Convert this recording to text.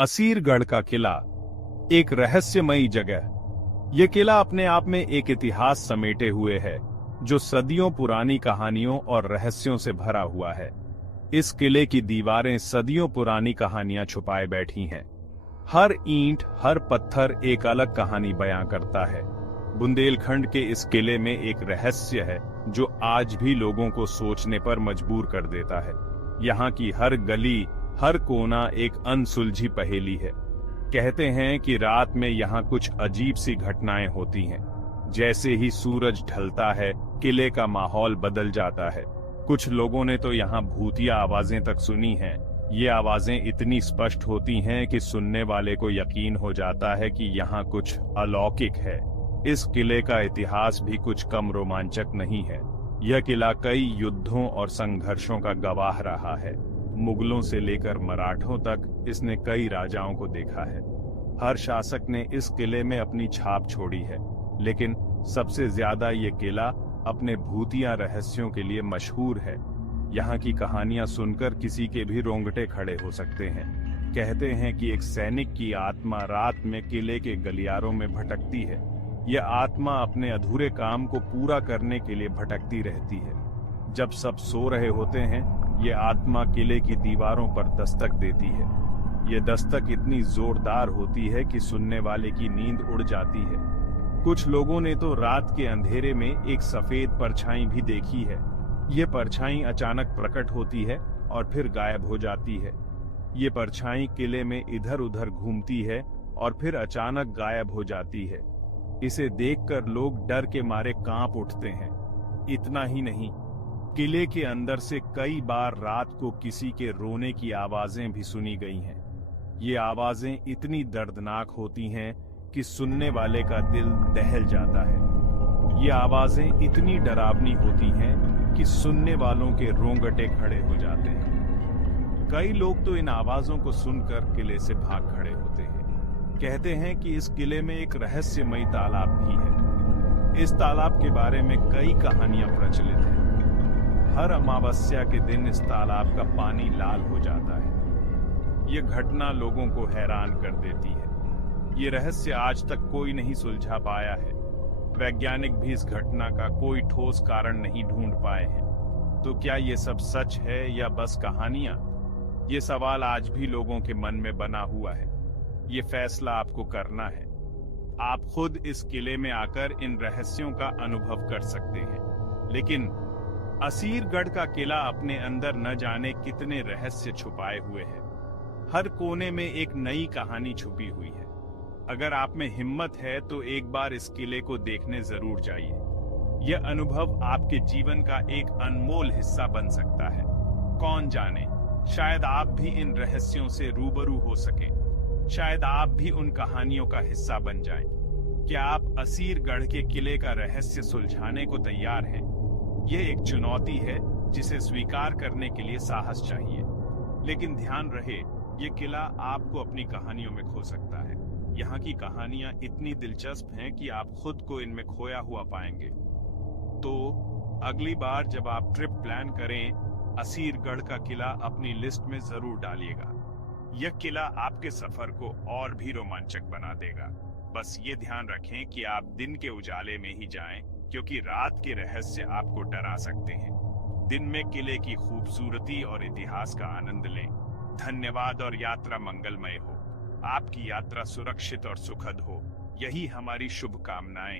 असीरगढ़ का किला एक रहस्यमयी जगह। यह किला अपने आप में एक इतिहास समेटे हुए है जो सदियों पुरानी कहानियों और रहस्यों से भरा हुआ है। इस किले की दीवारें सदियों पुरानी कहानियां छुपाए बैठी हैं। हर ईंट, हर पत्थर एक अलग कहानी बयां करता है। बुंदेलखंड के इस किले में एक रहस्य है जो आज भी लोगों को सोचने पर मजबूर कर देता है। यहाँ की हर गली, हर कोना एक अनसुलझी पहेली है। कहते हैं कि रात में यहाँ कुछ अजीब सी घटनाएं होती हैं। जैसे ही सूरज ढलता है, किले का माहौल बदल जाता है। कुछ लोगों ने तो यहाँ भूतिया आवाजें तक सुनी हैं। ये आवाजें इतनी स्पष्ट होती हैं कि सुनने वाले को यकीन हो जाता है कि यहाँ कुछ अलौकिक है। इस किले का इतिहास भी कुछ कम रोमांचक नहीं है। यह किला कई युद्धों और संघर्षों का गवाह रहा है। मुगलों से लेकर मराठों तक इसने कई राजाओं को देखा है। हर शासक ने इस किले में अपनी छाप छोड़ी है, लेकिन सबसे ज्यादा ये किला अपने भूतिया रहस्यों के लिए मशहूर है। यहाँ की कहानियां सुनकर किसी के भी रोंगटे खड़े हो सकते हैं। कहते हैं कि एक सैनिक की आत्मा रात में किले के गलियारों में भटकती है। यह आत्मा अपने अधूरे काम को पूरा करने के लिए भटकती रहती है। जब सब सो रहे होते हैं, ये आत्मा किले की दीवारों पर दस्तक देती है। ये दस्तक इतनी जोरदार होती है कि सुनने वाले की नींद उड़ जाती है। कुछ लोगों ने तो रात के अंधेरे में एक सफेद परछाई भी देखी है। ये परछाई अचानक प्रकट होती है और फिर गायब हो जाती है। ये परछाई किले में इधर उधर घूमती है और फिर अचानक गायब हो जाती है। इसे देखकर लोग डर के मारे कांप उठते हैं। इतना ही नहीं, किले के अंदर से कई बार रात को किसी के रोने की आवाजें भी सुनी गई हैं। ये आवाजें इतनी दर्दनाक होती हैं कि सुनने वाले का दिल दहल जाता है। ये आवाजें इतनी डरावनी होती हैं कि सुनने वालों के रोंगटे खड़े हो जाते हैं। कई लोग तो इन आवाजों को सुनकर किले से भाग खड़े होते हैं। कहते हैं कि इस किले में एक रहस्यमयी तालाब भी है। इस तालाब के बारे में कई कहानियां प्रचलित हैं। हर अमावस्या के दिन इस तालाब का पानी लाल हो जाता है। ये घटना लोगों को हैरान कर देती है। ये रहस्य आज तक कोई नहीं सुलझा पाया है। वैज्ञानिक भी इस घटना का कोई ठोस कारण नहीं ढूंढ पाए हैं। तो क्या ये सब सच है या बस कहानियां? ये सवाल आज भी लोगों के मन में बना हुआ है। ये फैसला आपको करना है। आप खुद इस किले में आकर इन रहस्यों का अनुभव कर सकते हैं। लेकिन असीरगढ़ का किला अपने अंदर न जाने कितने रहस्य छुपाए हुए है। हर कोने में एक नई कहानी छुपी हुई है। अगर आप में हिम्मत है तो एक बार इस किले को देखने जरूर जाइए। यह अनुभव आपके जीवन का एक अनमोल हिस्सा बन सकता है। कौन जाने, शायद आप भी इन रहस्यों से रूबरू हो सके। शायद आप भी उन कहानियों का हिस्सा बन जाएं। क्या आप असीरगढ़ के किले का रहस्य सुलझाने को तैयार हैं? यह एक चुनौती है जिसे स्वीकार करने के लिए साहस चाहिए। लेकिन ध्यान रहे, ये किला आपको अपनी कहानियों में खो सकता है। यहाँ की कहानियां इतनी दिलचस्प हैं कि आप खुद को इनमें खोया हुआ पाएंगे। तो अगली बार जब आप ट्रिप प्लान करें, असीरगढ़ का किला अपनी लिस्ट में जरूर डालिएगा। यह किला आपके सफर को और भी रोमांचक बना देगा। बस ये ध्यान रखें कि आप दिन के उजाले में ही जाएं, क्योंकि रात के रहस्य आपको डरा सकते हैं। दिन में किले की खूबसूरती और इतिहास का आनंद लें। धन्यवाद और यात्रा मंगलमय हो। आपकी यात्रा सुरक्षित और सुखद हो, यही हमारी शुभकामनाएं।